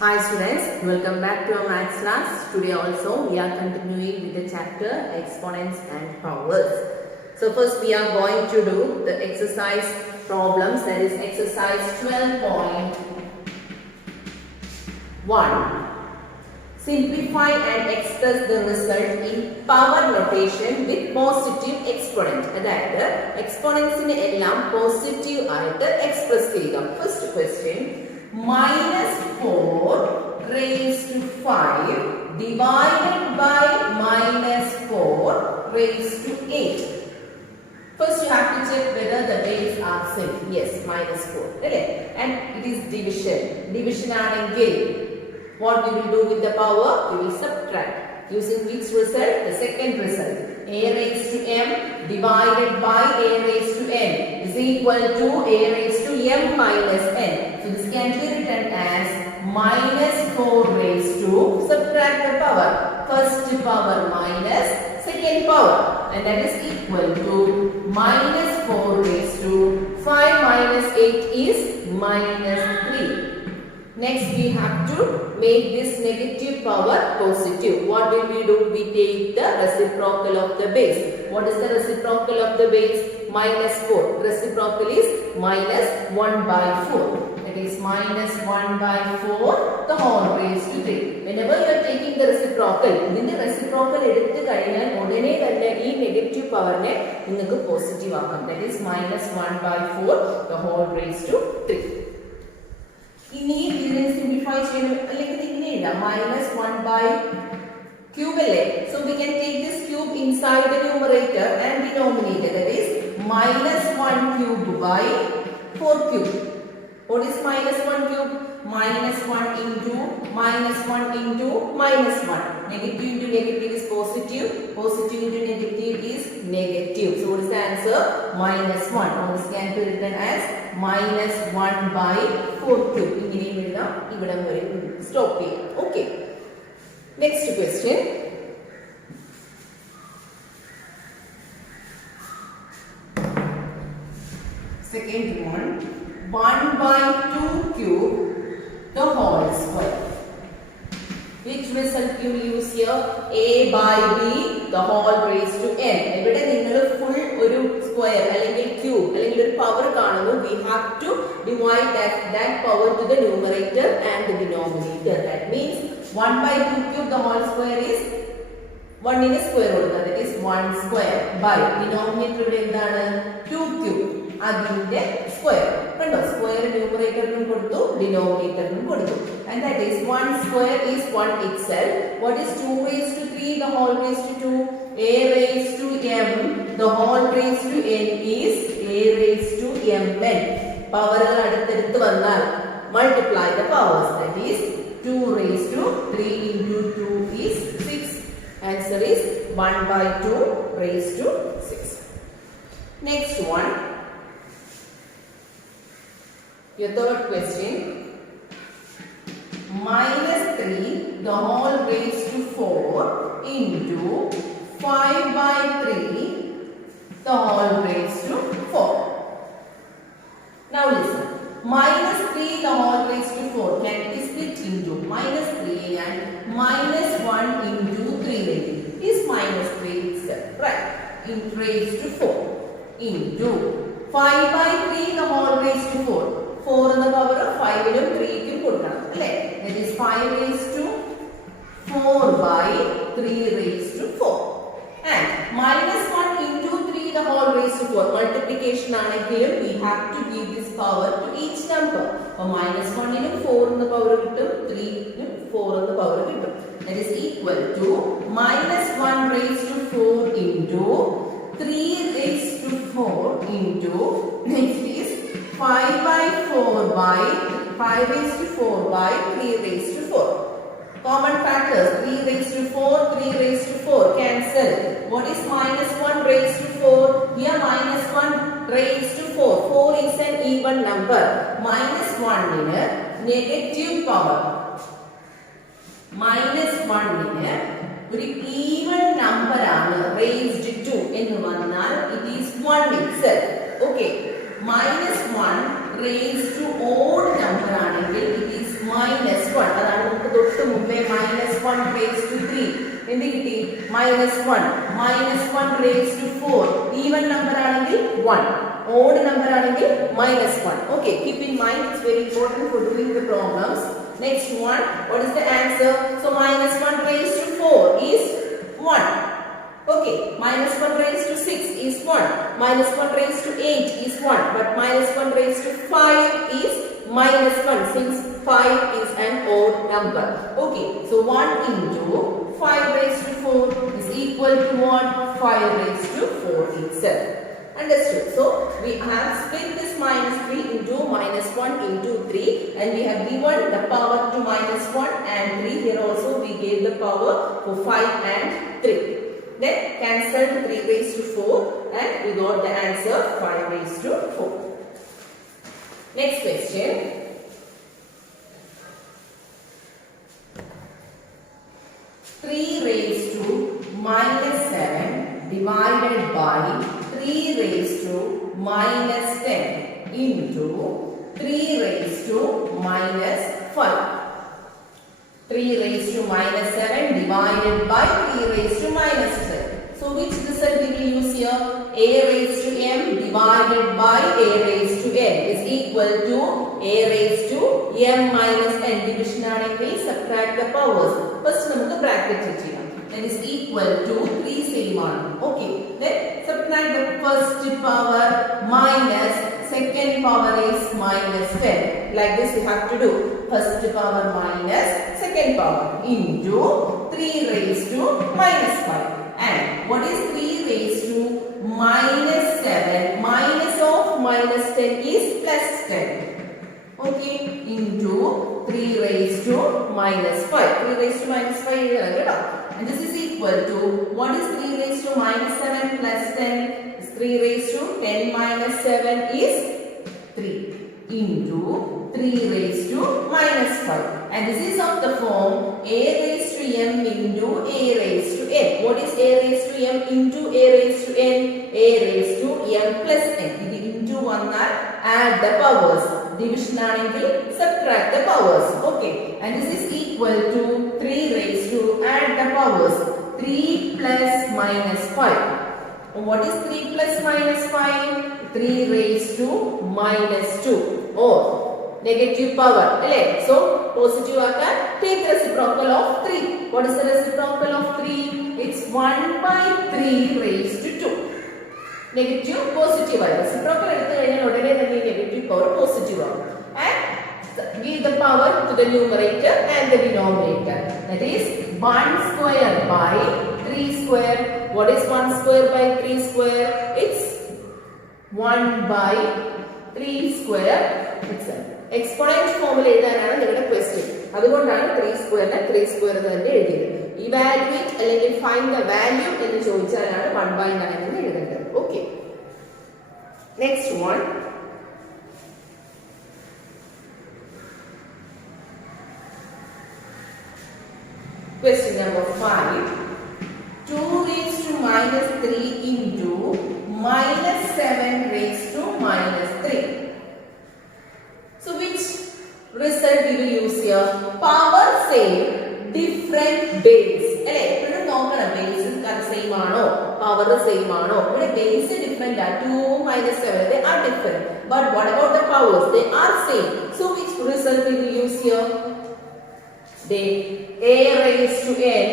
Hi students, welcome back to our maths class. Today also we are continuing with the chapter exponents and powers. So first we are going to do the exercise problems, that is exercise 12.1. Simplify and express the result in power notation with positive exponent. അതായത് exponentsനെ എല്ലാം positive ആയിട്ട് express ചെയ്യുക. First question, -4 raised to 5 divided by -4 raised to 8. First you have to check whether the base are same. Yes, -4. Okay? And it is division. Division ആണെങ്കിൽ what we will do with the power? We will subtract. Using which result? The second result. A raised to m divided by a raised to n is equal to a raised to m minus n. So this can be written as -4 raised to, subtract the power, first power minus second power, and that is equal to -4 raised to 5 minus 8 is -3. Next we have to make this negative power positive. What will we do? We take the reciprocal of the base. What is the reciprocal of the base? -4. Reciprocal is -1/4. It is -1/4 the whole raised to 3. Whenever you are taking the reciprocal, ഇതിന്റെ reciprocal എടുത്തു കഴിഞ്ഞാൽ ഉടനെ തന്നെ ഈ negative പവറിനെ നിങ്ങൾക്ക് positive ആക്കാം. That is -1/4 the whole raised to 3. ഇനി ഇതിനെ സിംപ്ലിഫൈ ചെയ്യണം, അല്ലെങ്കിൽ ഇങ്ങനെ എഴുതാം -1/cube അല്ലേ. So we can take this cube inside the numerator and denominator, that is -1 cube by 4 cube. What is -1 cube? -1 into -1 into -1. Negative into negative is positive. Positive into negative is negative. So what is the answer? -1. Or this can be written as -1/4 cube. ഇങ്ങനെയും എഴുതാം, ഇവിടം വരെ stop ചെയ്യാം. Okay. Next question. Second one. 1/2 cube the whole square. Which result you will use here? A by b the whole raised to n. ഇവിടെ നിങ്ങൾ full ഒരു square അല്ലെങ്കിൽ cube അല്ലെങ്കിൽ ഒരു പവർ കാണുന്നു. We have to divide that power to the numerator and the denominator. That means 1/2 cube the whole square is 1 ന് square കൊടുക്കുക. That is 1 square by denominator ഇവിടെ എന്താണ്? 2 cube. അതിന്റെ സ്ക്വയർ കണ്ടോ, സ്ക്വയർ ന്യൂമറേറ്ററിനും കൊടുത്തു, ഡിനോമിനേറ്ററിനും കൊടുത്തു. And that is 1 square is 1 itself. What is 2 raised to 3 the whole raised to 2? A raised to m the whole raised to n is a raised to mn. പവറുകൾ അടുത്തടുത്ത് വന്നാൽ multiply the powers. That is 2 raised to 3 into 2 is 6. Answer is 1/2 raised to 6. Next one. Your third question, -3 the whole raised to 4 into 5/3 the whole raised to 4. Now listen, -3 the whole raised to 4 can be split into -3 and -1 into 3 is -3 itself, right? In raised to 4 into 5/3 the whole raised to 4. 4 എന്ന power 5 നും 3 ക്കും കൊടുക്കണം അല്ലേ. That is 5 raised to 4/3 raised to 4. And -1 into 3 the whole raised to 4. Multiplication ആണെങ്കിലും we have to give this power to each number. അപ്പോൾ -1 നും 4 എന്ന power കിട്ടും, 3 നും 4 എന്ന പവർ കിട്ടും. That is equal to -1 raised to 4 into 3 raised to 4 into, next is 5/4 by 5 raised to 4 by 3 raised to 4. Common factors, 3 raised to 4, 3 raised to 4 cancel. What is -1 raised to 4? Here -1 raised to 4. 4 is an even number. -1 ന് negative power. -1 ന് ഒരു even number ആണ് raised to എന്ന് വന്നാൽ it is 1 itself. Okay. -1 raised to odd number ആണെങ്കിൽ it is -1. അതാണ് തൊട്ട് മുമ്പേ -1 raised to 3 എന്ത് കിട്ടി -1 raised to 4 ഈവൻ നമ്പർ ആണെങ്കിൽ 1 odd number ആണെങ്കിൽ -1 okay keep in mind it's very important for doing the problems. Next one, what is the answer? So -1 raised to 4 is 1. Okay, -1 raised to 6 is 1. -1 raised to 8 is 1. But -1 raised to 5 is -1 since 5 is an odd number. Okay, so 1 into 5 raised to 4 is equal to what? 5 raised to 4 itself. Understood? So we have split this -3 into -1 into 3 and we have given the power to -1 and 3. Here also we gave the power for 5 and 3. Then cancelled 3 raised to 4 and we got the answer 5 raised to 4. Next question. Three raised to -7 divided by 3 raised to -10 into 3 raised to -5. 3 raised to -7 divided by 3 raised to -10. So which result we will use here? A raised to m divided by a raised to n is equal to a raised to m minus n. Division ആണെങ്കിൽ subtract the powers. First നമുക്ക് bracket ചെയ്യാം. That is equal to 3 same ആണ്. Okay. Then subtract the first power minus second power is -10. Like this we have to do. First power minus second power into 3 raised to -5. And what is 3 raised to -7? Minus of -10 is +10. Okay. Into 3 raised to -5. 3 raised to -5 and this is equal to what is 3 raised to -7 plus 10? 3 raised to 10 minus 7 is 3 into 3 raised to -5. And this is of the form a raised to m into a raised to n. What is a raised to m into a raised to n? A raised to m plus n. This into one add the powers. Division ആണെങ്കിൽ subtract the powers. Okay. And this is equal to 3 raised to add the powers. 3 plus -5. What is 3 plus -5? 3 raised to -2 or negative power. So positive ആക്കാൻ take reciprocal of 3. What is the reciprocal of 3? It's 1 by 3 raised to 2. Negative positive ആയി reciprocal എടുത്തു കഴിഞ്ഞാൽ ഉടനെ തന്നെ negative power positive ആവും. And give the power to the numerator and the denominator. That is 1 square by 3 square. What is 1 square by 3 square? It's 1 by 3 square itself. Exponent formula എഴുതാനാണ് നിങ്ങളുടെ question. അതുകൊണ്ടാണ് 3 സ്ക്വയറിനെ 3 square തന്നെ എഴുതിയത്. Evaluate അല്ലെങ്കിൽ find the value എന്ന് ചോദിച്ചാലാണ് 1/9 എന്ന് എഴുതേണ്ടത്. Okay. Next one. Question number 5. 2 raised to -3 into -7 raised to -3. So which result we will use here? Power same, different base. അല്ലേ? എപ്പോഴും നോക്കണം ബേസ് സെയിം ആണോ, പവർ സെയിം ആണോ. ഇവിടെ ബേസ് ഡിഫറെന്റ് ആണ്. 2 -7 they are different. But what about the powers? They are same. So which result we will use here? They a raised to n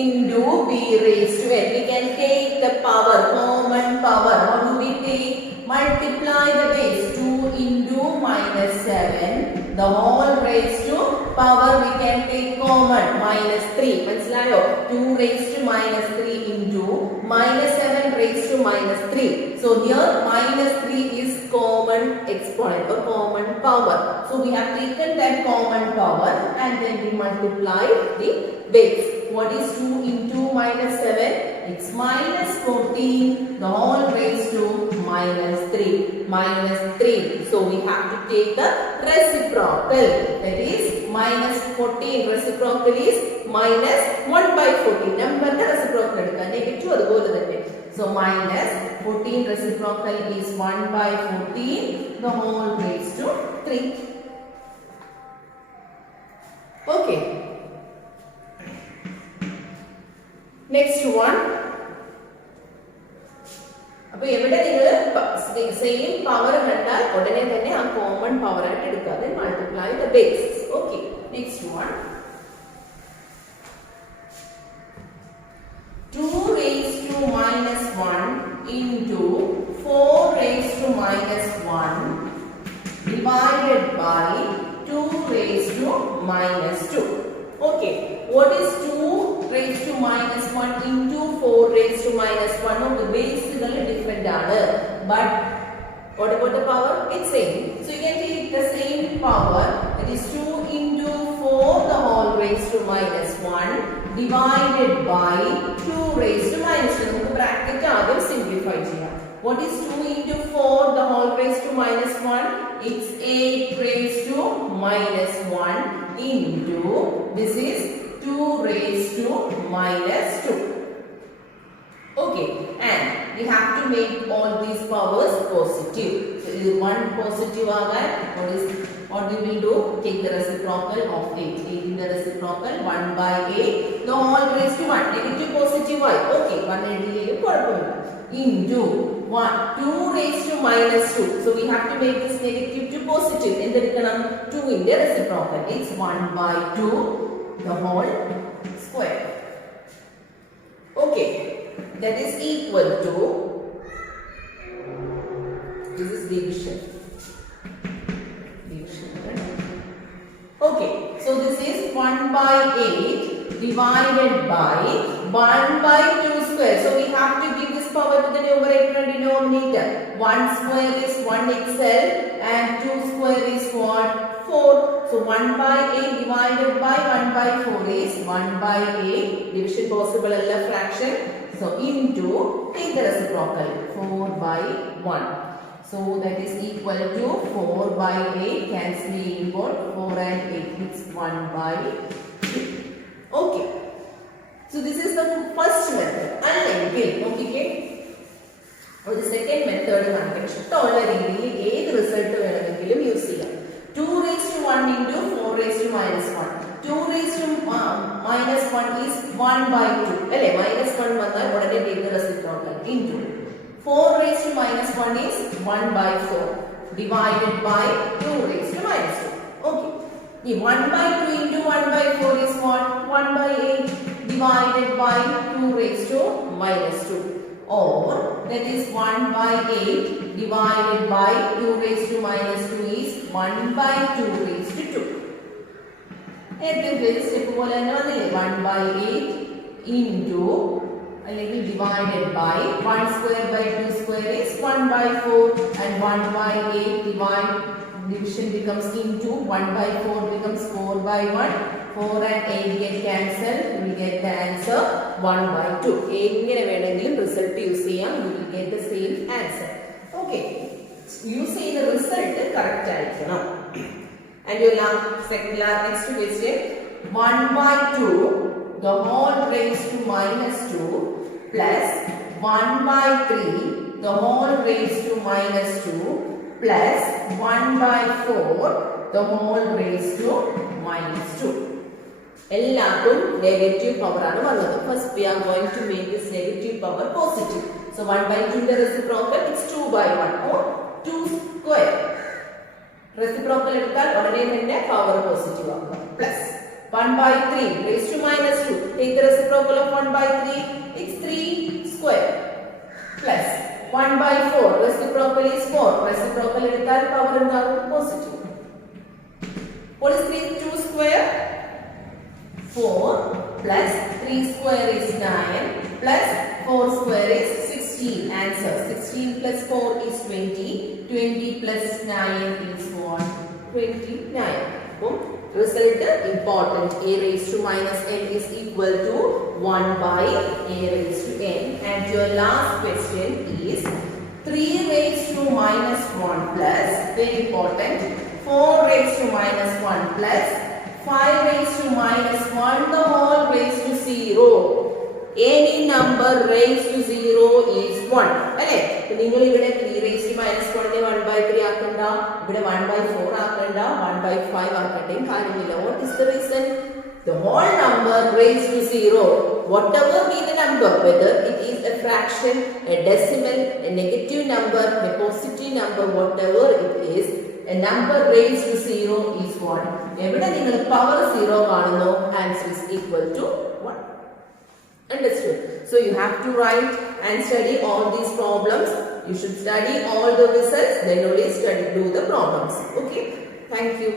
into b raised to n. We can take the power, common power. What do we take? Multiply the base. 2 into -7. The whole raised to power we can take common. -3. മനസ്സിലായോ? 2 raised to -3 into -7 raised to -3. So here -3 is common exponent or common power. So we have taken that common power and then we multiply the base. What is 2 into -7? It's -14. The whole raised to -3. -3. So we have to take the reciprocal. That is -14. Reciprocal is -1/14. Number the reciprocal എടുക്കുക. Negative അതുപോലെ തന്നെ. So -14 reciprocal is 1/14. The whole raised to 3. Okay. Next one. അപ്പോൾ എവിടെ നിങ്ങൾ same power കണ്ടാൽ ഉടനെ തന്നെ ആ കോമൺ പവർ ആയിട്ട് എടുക്കുക. then multiply the bases. Okay. Next one. 2 raised to minus 1 into 4 raised to minus 1 divided by 2 raised to minus 2. Okay, what is 2 raised to minus 1 into 4 raised to minus 1? No, the base is a little different, but what about the power? It's same. So you can take the same power, that is 2 into 4 the whole raised to minus 1 divided by 2 raised to minus 2. നമുക്ക് bracket ആദ്യം simplify ചെയ്യാം. What is 2 into 4 the whole raised to minus 1? It's 8 raised to minus 1 into, this is 2 raised to minus 2. Okay, and we have to make all these powers positive. So this 1 positive again, what we will do? Take the reciprocal of 8. Taking the reciprocal 1 by 8, the whole raised to 1. Negative positive y. Okay, 1 into 1, 2 raised to minus 2. So we have to make this negative to positive. And then 2 in the reciprocal. It's 1 by 2 the whole square. Okay, that is equal to, this is division. Okay, so this is 1 by 8 divided by 1 by 2 square. So we have to give this power to the numerator and denominator. 1 square is 1xl and 2 square is what? 4. So 1 by 8 divided by 1 by 4 is 1 by 8. Division possible alla fraction. So into, take the reciprocal, 4 by 1. So that is equal to 4 by 8, cancelling input, 4 and 8, it's 1 by 3. Okay. So this is the first method. Unlike, okay. Or the second method, tolerantly, a result use 2 raised to 1 into 4 raised to minus 1. 2 raised to minus 1 is 1 by 2. Minus 1 take the reciprocal into 4 raised to minus 1 is 1 by 4 divided by 2 raised to minus 2. Okay. 1 by 2 into 1 by 4 is what? 1 by 8 divided by 2 raised to minus 2. Or that is 1 by 8 divided by 2 raised to minus 2 is 1 by 2 raised to 2. And then step 1 by 8 into, divided by 1 square by 2 square is 1 by 4 and 1 by 8 division becomes into 1 by 4 becomes 4 by 1. 4 and 8 get cancelled. We will get the answer 1 by 2. Result use we will get the same answer. Okay. Using the result correct. And your next question, 1 by 2 the whole raised to minus 2 plus 1 by 3 the whole raised to minus 2 plus 1 by 4 the whole raised to minus 2. Ellakum negative power aanu vannathu. First we are going to make this negative power positive. So 1 by 2 the reciprocal, it's 2 by 1 or 2 square. Reciprocal edukal odane thenne power positive aagum. Plus 1 by 3 raised to minus 2. Take the reciprocal of 1 by 3, it's 3 square. Plus 1 by 4, reciprocal is 4. Reciprocal edukal power endagum positive. What is 2 square? 4 plus 3 square is 9 plus 4 square is 16. Answer 16 plus 4 is 20. 20 plus 9 is what? 29. Result important. A raised to minus n is equal to 1 by a raised to n. And your last question is 3 raised to minus 1 plus, very important, 4 raised to minus 1 plus 5 raised to minus 1 the whole raised to 0. Any number raised to 0 is 1. Okay? So, you will 3 raised to minus 1 1 by 3 1 by 4 1 by 5 What is the reason? The whole number raised to 0, whatever be the number, whether it is a fraction, a decimal, a negative number, a positive number, whatever it is, a number raised to 0 is 1. എവിടെ നിങ്ങൾ power 0 കാണുന്നു, answer is equal to 1. Understood? So you have to write and study all these problems. You should study all the results, then only do the problems. Okay? Thank you.